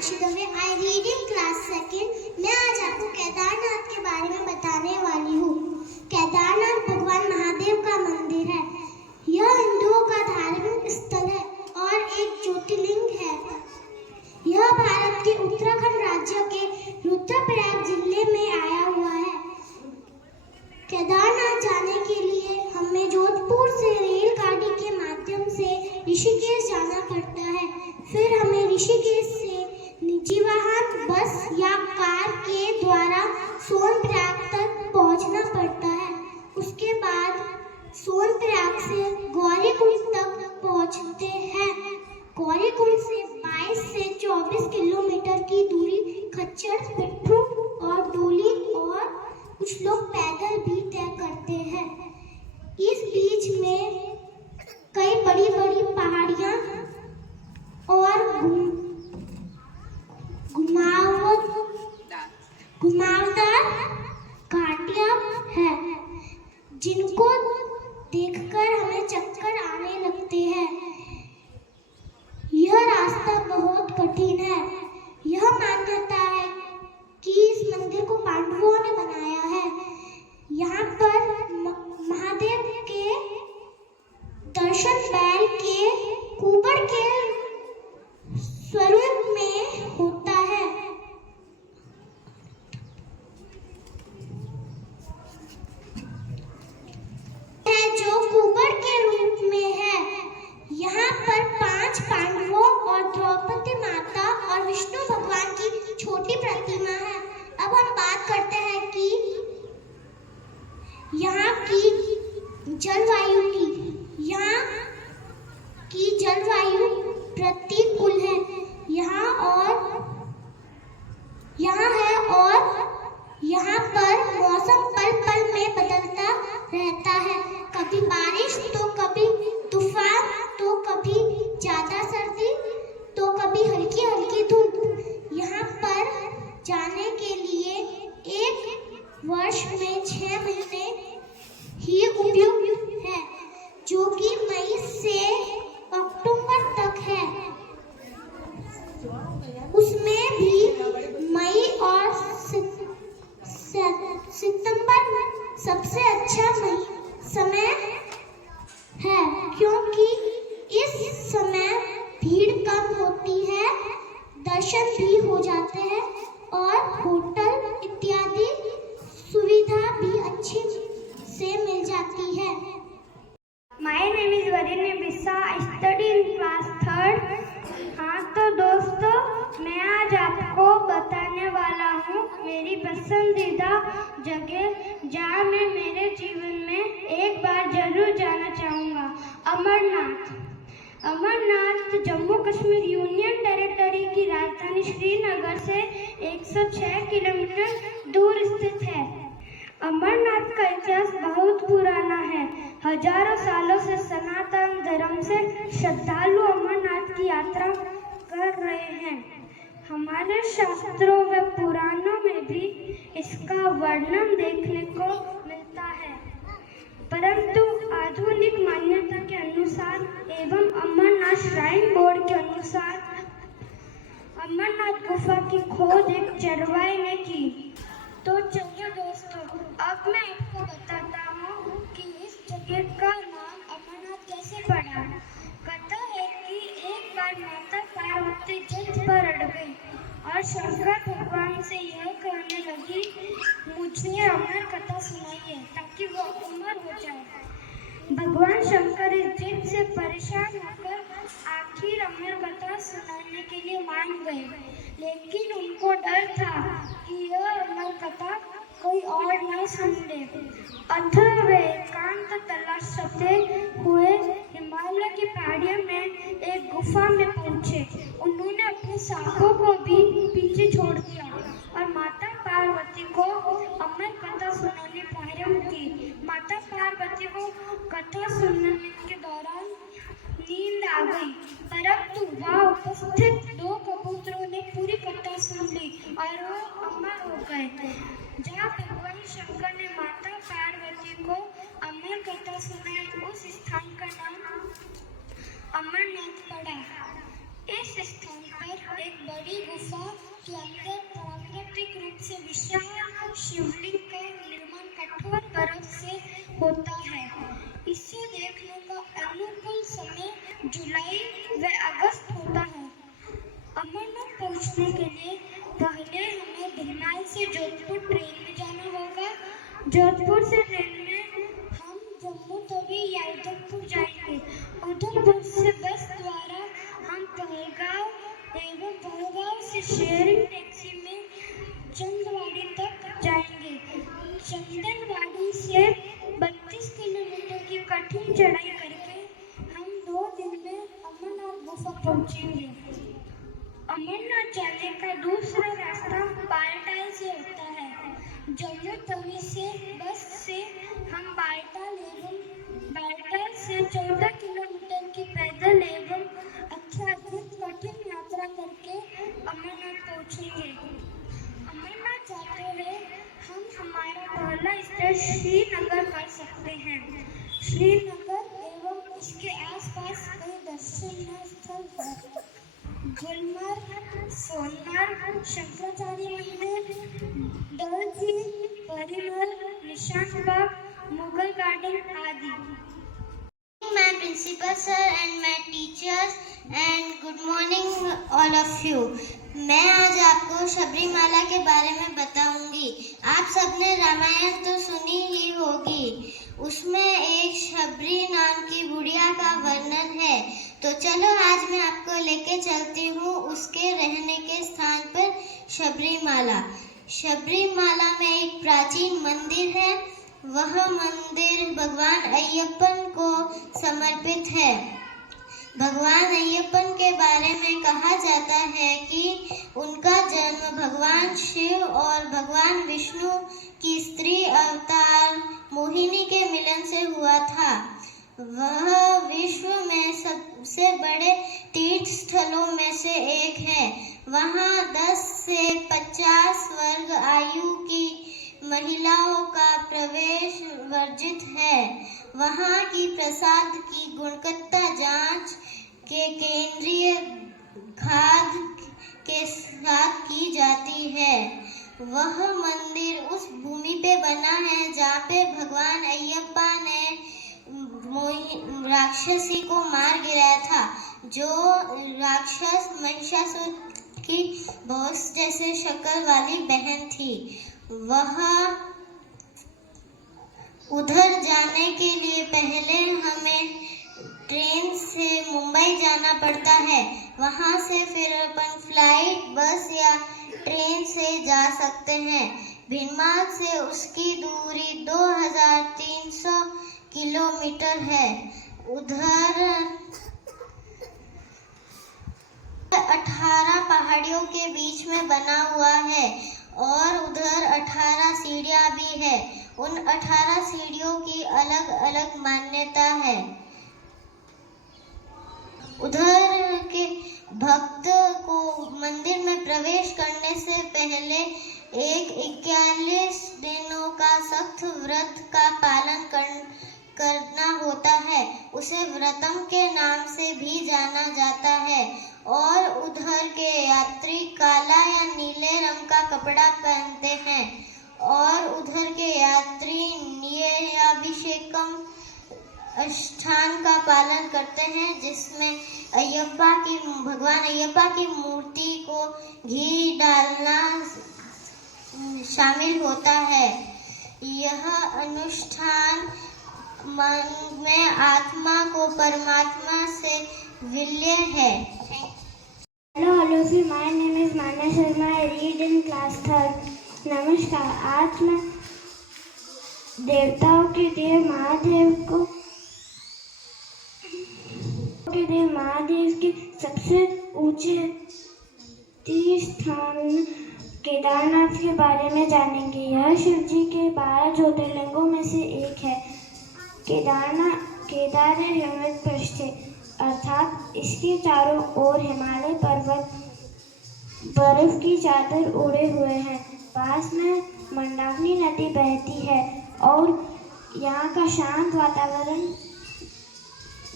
Ayushi Dave. I read in class second. मैं आज आपको केदारनाथ के बारे में बताने वाली हूँ। केदारनाथ भगवान महादेव का मंदिर है। यह हिंदुओं का धार्मिक स्थल है और एक ज्योतिर्लिंग है। यह भारत के उत्तराखंड राज्य के रुद्रप्रयाग जिले में आया हुआ है। केदारनाथ जाने के लिए हमें जोधपुर से रेलगाड़ी के माध्यम से ऋषिकेश जाना पड़ता है। फिर हमें ऋषिकेश से निजी वाहन, बस या कार के द्वारा सोनप्रयाग तक पहुंचना पड़ता है। उसके बाद सोनप्रयाग से गौरीकुंड तक पहुंचते हैं। गौरीकुंड से 22 से 24 किलोमीटर की दूरी खच्चर, पिट्ठू और डोली और कुछ लोग पैदल भी तय करते हैं। इस बीच में कई बड़ी बड़ी पहाड़ियां और घुमावदार घाटियां हैं, जिनको देखकर हमें चक्कर आने लगते हैं। यह रास्ता बहुत कठिन है। यह मान्यता है कि इस मंदिर को पांडवों ने बनाया है। यहाँ पर महादेव के दर्शन बैल के कुबड़ के स्वरूप में होता है। जो कुबड़ के रूप में है। यहाँ पर 5 पांडवों और द्रौपदी माता और विष्णु भगवान की छोटी प्रतिमा है। अब हम बात करते हैं कि यहाँ की जलवायु की। यहाँ की जलवायु प्रतिकूल है। यहाँ पर मौसम पल पल में बदलता रहता है। कभी बारिश तो कभी तूफान, तो कभी ज्यादा सर्दी, तो कभी हल्की हल्की धूप। यहाँ पर जाने के लिए एक वर्ष में 6 महीने ही उपयुक्त है, जो कि मई से अक्टूबर तक है। उसमें भी मई और सितंबर सबसे अच्छा समय है, क्योंकि इस समय भीड़ कम होती है, दर्शन भी हो जाते हैं और होटल इत्यादि सुविधा भी अच्छी से मिल जाती है। My name is Varini Bissa. I study in class 3rd. हाँ तो दोस्तों, मैं आज आपको बताने वाला हूँ मेरी पसंदीदा जगह, जहाँ मैं मेरे जीवन में एक बार जरूर जाना चाहूँगा, अमरनाथ। अमरनाथ जम्मू कश्मीर यूनियन टेरिटरी की राजधानी श्रीनगर से 106 किलोमीटर दूर स्थित है। अमरनाथ का इतिहास बहुत पुराना है। हजारों सालों से सनातन धर्म से श्रद्धालु अमरनाथ की यात्रा कर रहे हैं। हमारे शास्त्रों व पुराणों में भी इसका वर्णन देखने को मिलता है, परंतु आधुनिक मान्यता के अनुसार एवं अमरनाथ श्राइन बोर्ड के अनुसार अमरनाथ गुफा की खोज एक चरवाहे ने की। तो चलिए दोस्तों, अब मैं आपको बताता हूँ कि इस जगह का नाम अमरनाथ कैसे पड़ा। कथा है कि एक बार माता पार्वती जल पर अड़ गई और शंकर भगवान से यह कहने लगी, मुझे अमर कथा सुनाइए ताकि वो अमर हो जाए। भगवान शंकर इस जिद से परेशान होकर आखिर अमर कथा सुनाने के लिए मान गए, लेकिन उनको डर था कि यह अमर कथा कोई और न सुन ले। अतः वे एकांत तलाशते हुए हिमालय की पहाड़ियों में एक गुफा में पहुंचे। उन्होंने अपने साथों को भी पीछे छोड़ दिया और माता पार्वती को अमर कथा सुनानी प्रारंभ की। माता पार्वती को कथा सुनने के दौरान नींद आ गई, परंतु वहां उपस्थित 2 कबूतरों ने पूरी कथा सुन ली और वो अमर हो गए। जहाँ भगवान शंकर ने माता पार्वती को अमर कथा सुनाई, उस स्थान का नाम अमरनाथ पड़ा। इस स्थान पर एक बड़ी गुफा के अंदर प्राकृतिक रूप से विशाल शिवलिंग का निर्माण कठोर बर्फ से होता है। इसे देखने का अनुकूल समय जुलाई व अगस्त होता है। अमरनाथ पहुंचने के लिए पहले हमें भीलवाड़ा से जोधपुर ट्रेन में जाना होगा। जोधपुर से ट्रेन में हम जम्मू तवी या उधमपुर जाएंगे। उधमपुर से बस द्वारा हम पहलगांव एवं पहलगांव से शेयरिंग टैक्सी में चंदवाड़ी तक जाएंगे। चंदनवाड़ी से 32 किलोमीटर की कठिन चढ़ाई करके हम 2 दिन में अमरनाथ गुफा पहुंचेंगे। अमरनाथ जाने का दूसरा रास्ता बालटाल से होता है। जम्मू तवी से बस से हम बालटाल से 14 किलोमीटर की पैदल एवं अत्याधिक कठिन यात्रा करके अमरनाथ पहुंचेंगे। अमरनाथ जाते हुए हम हमारा पहला स्टे श्रीनगर कर सकते हैं। श्रीनगर एवं इसके आसपास कई दर्शनीय स्थल हैं। गुलमर्ग, सोनमर्ग, शंकराचार्य मंदिर, डल झील, परिमल, निशान बाग, मुगल गार्डन आदि। My principal sir and my teachers and good morning all of you. मैं आज आपको शबरीमाला के बारे में बताऊंगी। आप सबने रामायण तो सुनी ही होगी। उसमें एक शबरी नाम की बुढ़िया का वर्णन है। तो चलो आज मैं आपको लेके चलती हूँ उसके रहने के स्थान पर शबरीमाला। शबरीमाला में एक प्राचीन मंदिर है। वह मंदिर भगवान अय्यप्पन को समर्पित है। भगवान अय्यप्पन के बारे में कहा जाता है कि उनका जन्म भगवान शिव और भगवान विष्णु की स्त्री अवतार मोहिनी के मिलन से हुआ था। वह विश्व में सबसे बड़े तीर्थ स्थलों में से एक है। वहाँ 10 से 50 वर्ग आयु की महिलाओं का प्रवेश वर्जित है। वहाँ की प्रसाद की गुणवत्ता जांच के केंद्रीय खाद के साथ की जाती है। वह मंदिर उस भूमि पे बना है जहाँ पे भगवान अय्यप्पा ने राक्षसी को मार गिराया था, जो राक्षस महिषासुर की बॉस जैसे शक्ल वाली बहन थी। वह उधर जाने के लिए पहले हमें ट्रेन से मुंबई जाना पड़ता है। वहां से फिर अपन फ्लाइट, बस या ट्रेन से जा सकते हैं। भीलवाड़ा से उसकी दूरी 2300 किलोमीटर है। उधर 18 पहाड़ियों के बीच में बना हुआ है और उधर 18 सीढ़ियां भी है। उन 18 सीढ़ियों की अलग अलग मान्यता है। उधर के भक्त को मंदिर में प्रवेश करने से पहले एक 41 दिनों का सख्त व्रत का पालन करना होता है। उसे व्रतम के नाम से भी जाना जाता है। और उधर के यात्री काला या नीले रंग का कपड़ा पहनते हैं और उधर के यात्री नियमाभिषेकम अनुष्ठान का पालन करते हैं, जिसमें भगवान अय्यप्पा की मूर्ति को घी डालना शामिल होता है। यह अनुष्ठान मन में आत्मा को परमात्मा से विलय है। Hello, all of you. My name is Manya Sharma. I read in class 3rd. नमस्कार। आज मैं देवताओं के देव महादेव के सबसे ऊंचे तीर्थ स्थान केदारनाथ के बारे में जानेंगे। यह शिव जी के 12 ज्योतिर्लिंगों में से एक है। केदार हिमवत पृष्ठ अर्थात इसके चारों ओर हिमालय पर्वत बर्फ की चादर ओढ़े हुए हैं। पास में मंदाकिनी नदी बहती है और यहाँ का शांत वातावरण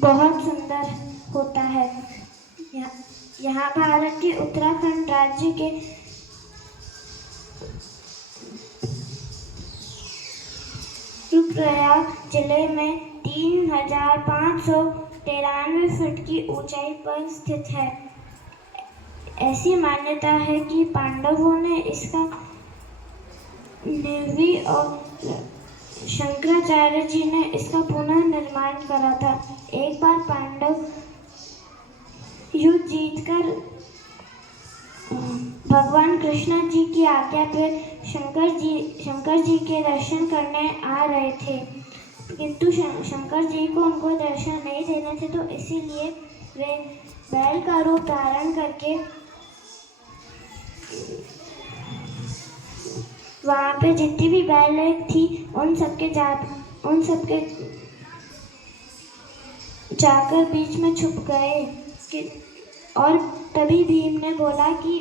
बहुत सुंदर होता है। यहाँ भारत के उत्तराखंड राज्य के रुद्रप्रयाग जिले में 3593 फीट की ऊंचाई पर स्थित है। ऐसी मान्यता है कि पांडवों ने इसका नेवी और शंकराचार्य जी ने इसका पुनः निर्माण करा था। एक बार पांडव युद्ध जीतकर भगवान कृष्ण जी की आज्ञा पर शंकर जी के दर्शन करने आ रहे थे, किंतु शंकर जी को उनको दर्शन नहीं देने थे, तो इसीलिए वे बैल का रूप धारण करके वहाँ पे जितनी भी बैल थी उन सबके जाकर बीच में छुप गए। और तभी भीम ने बोला कि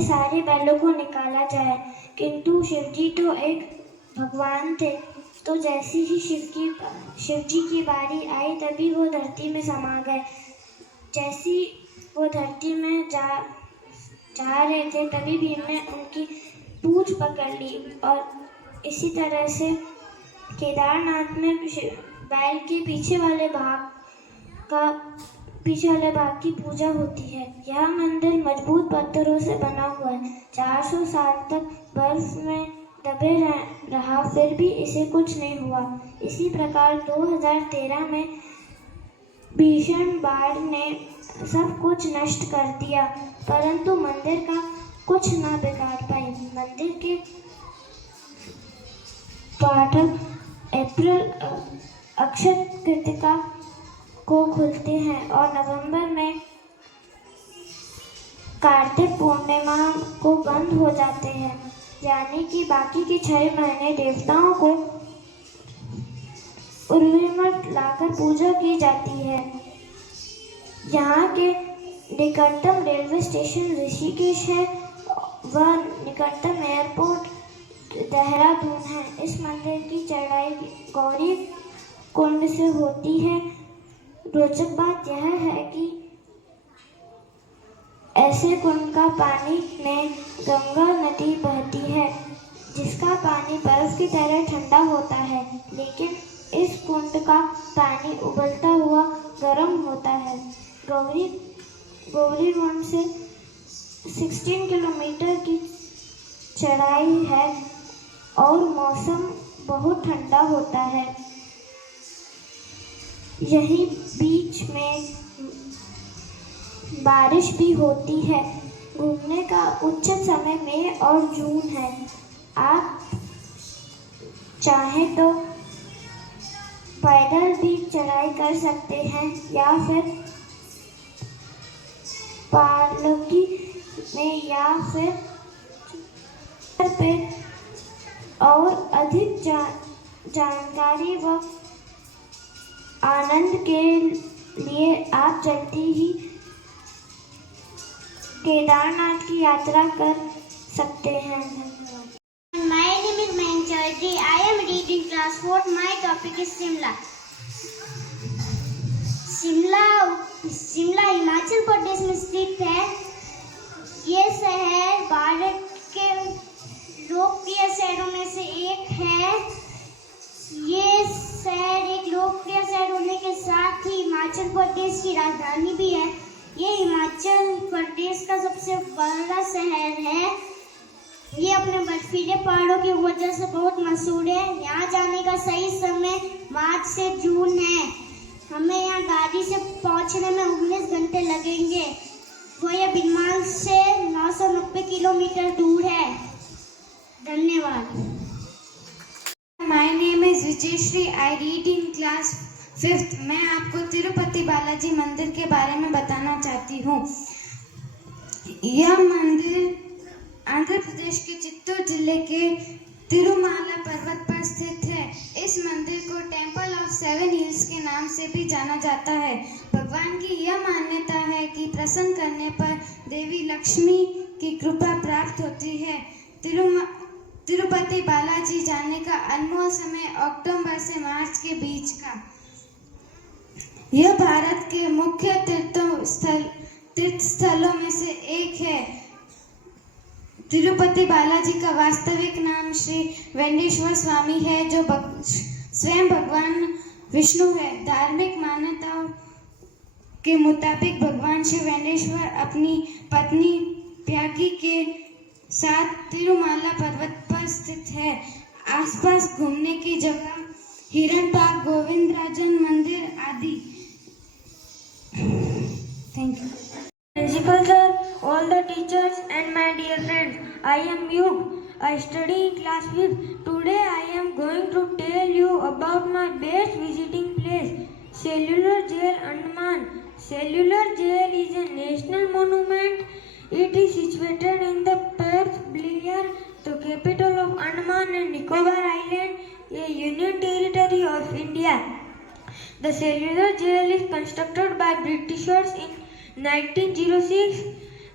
सारे बैलों को निकाला जाए, किंतु शिवजी तो एक भगवान थे, तो जैसे ही शिवजी की बारी आई तभी वो धरती में समा गए। जैसी वो धरती में जा रहे थे तभी भीम ने उनकी पूंछ पकड़ ली, और इसी तरह से केदारनाथ में बैल के पीछे वाले भाग की पूजा होती है। यह मंदिर मजबूत पत्थरों से बना हुआ है। 400 साल तक बर्फ में दबे रहा, फिर भी इसे कुछ नहीं हुआ। इसी प्रकार 2013 में भीषण बाढ़ ने सब कुछ नष्ट कर दिया, परंतु मंदिर का कुछ न बिगाड़ पाई। मंदिर के फाटक अप्रैल अक्षय कृतिका को खुलते हैं और नवंबर में कार्तिक पूर्णिमा को बंद हो जाते हैं, यानी कि बाकी के 6 महीने देवताओं को उर्वमठ लाकर पूजा की जाती है। यहाँ के निकटतम रेलवे स्टेशन ऋषिकेश है व निकटतम एयरपोर्ट देहरादून है। इस मंदिर की चढ़ाई गौरी कुंड से होती है। रोचक बात यह है कि ऐसे कुंड का पानी में गंगा नदी बहती है, जिसका पानी बर्फ की तरह ठंडा होता है, लेकिन इस कुंड का पानी उबलता हुआ गर्म होता है। गौरी कुंड से 16 किलोमीटर की चढ़ाई है और मौसम बहुत ठंडा होता है। यहीं बीच में बारिश भी होती है। घूमने का उचित समय मई और जून है। आप चाहें तो पैदल भी चढ़ाई कर सकते हैं या फिर पालकी में या फिर पे। और अधिक जानकारी व आनंद के लिए आप जल्दी ही केदारनाथ की यात्रा कर सकते हैं। My name is Mayank Chaudhary. I am reading class 4. My topic is Shimla. Shimla Himachal Pradesh में स्थित है। ये शहर भारत के लोकप्रिय शहरों में से एक है। ये शहर एक लोकप्रिय शहर होने के साथ ही हिमाचल प्रदेश की राजधानी भी है। ये हिमाचल प्रदेश का सबसे बड़ा शहर है। ये अपने बर्फीले पहाड़ों की वजह से बहुत मशहूर है। यहाँ जाने का सही समय मार्च से जून है। हमें यहाँ गाड़ी से पहुँचने में 19 घंटे लगेंगे। वो ये विमान से 990 किलोमीटर दूर है। धन्यवाद। My name is Vijayshri. I read in class 5th. मैं आपको तिरुपति बालाजी मंदिर के बारे में बताना चाहती हूँ। यह मंदिर आंध्र प्रदेश के चित्तूर जिले के तिरुमाला पर्वत पर स्थित है। इस मंदिर को टेम्पल ऑफ 7 हिल्स के नाम से भी जाना जाता है। भगवान की यह मान्यता है कि प्रसन्न करने पर देवी लक्ष्मी की कृपा प्राप्त होती है। तिरुपति बालाजी जाने का अनमोल समय अक्टूबर से मार्च के बीच का। यह भारत के मुख्य तीर्थ स्थल तीर्थ स्थलों में से एक है। तिरुपति बालाजी का वास्तविक नाम श्री वेंकटेश्वर स्वामी है, जो स्वयं भगवान विष्णु है। धार्मिक मान्यताओं के मुताबिक भगवान श्री वेंकटेश्वर अपनी पत्नी प्यागी के साथ तिरुमाला पर्वत पर स्थित है। आसपास घूमने की जगह हिरण पार्क, गोविंदराजन मंदिर आदि। Thank you. Principal sir, all the teachers and my dear friends, I am Yug. I study in class 5th. Today I am going to tell you about my best visiting place, Cellular Jail, Andaman. Cellular Jail is a national monument. It is situated in the Perth Blair, the capital of Andaman and Nicobar Island, a union territory of India. The Cellular Jail is constructed by Britishers in 1906.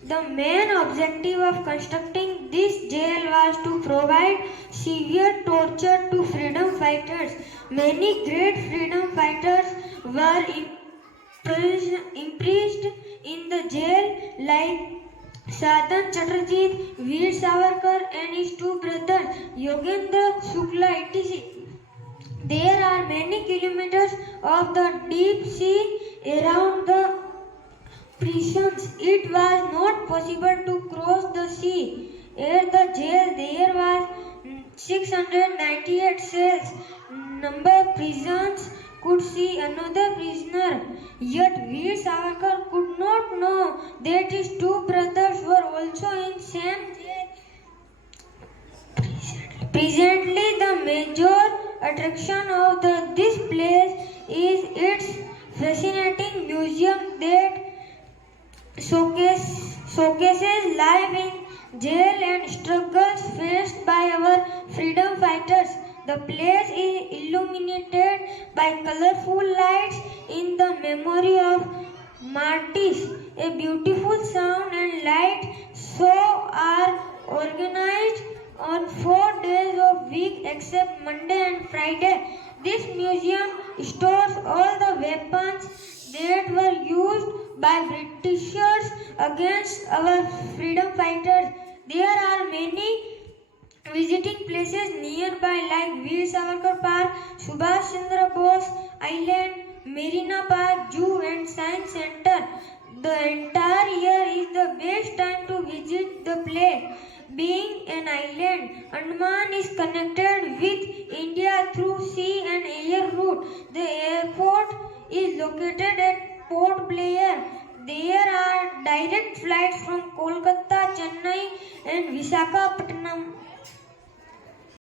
The main objective of constructing this jail was to provide severe torture to freedom fighters. Many great freedom fighters were imprisoned in the jail, like Sadan Chatterjee, Veer Savarkar and his two brothers Yogendra Shukla etc. There are many kilometers of the deep sea around the prisons. It was not possible to cross the sea. At the jail there was 698 cells. Number of prisons could see another prisoner. Yet Veer Savarkar could not know that his two brothers were also in same jail. Presently, the major attraction of this place is its fascinating museum that showcases life in jail and struggles faced by our freedom fighters. The place is illuminated by colorful lights in the memory of martyrs. A beautiful sound and light show are organized on 4 days of week except Monday and Friday. This museum stores all the weapons that were used by Britishers against our freedom fighters. There are many visiting places nearby like Veer Savarkar Park, Subhash Chandra Bose Island, Marina Park, Zoo and Science Center. The entire year is the best time to visit the place. Being an island, Andaman is connected with India through sea and air route. The airport is located at Port Blair. There are direct flights from Kolkata, Chennai and Visakhapatnam.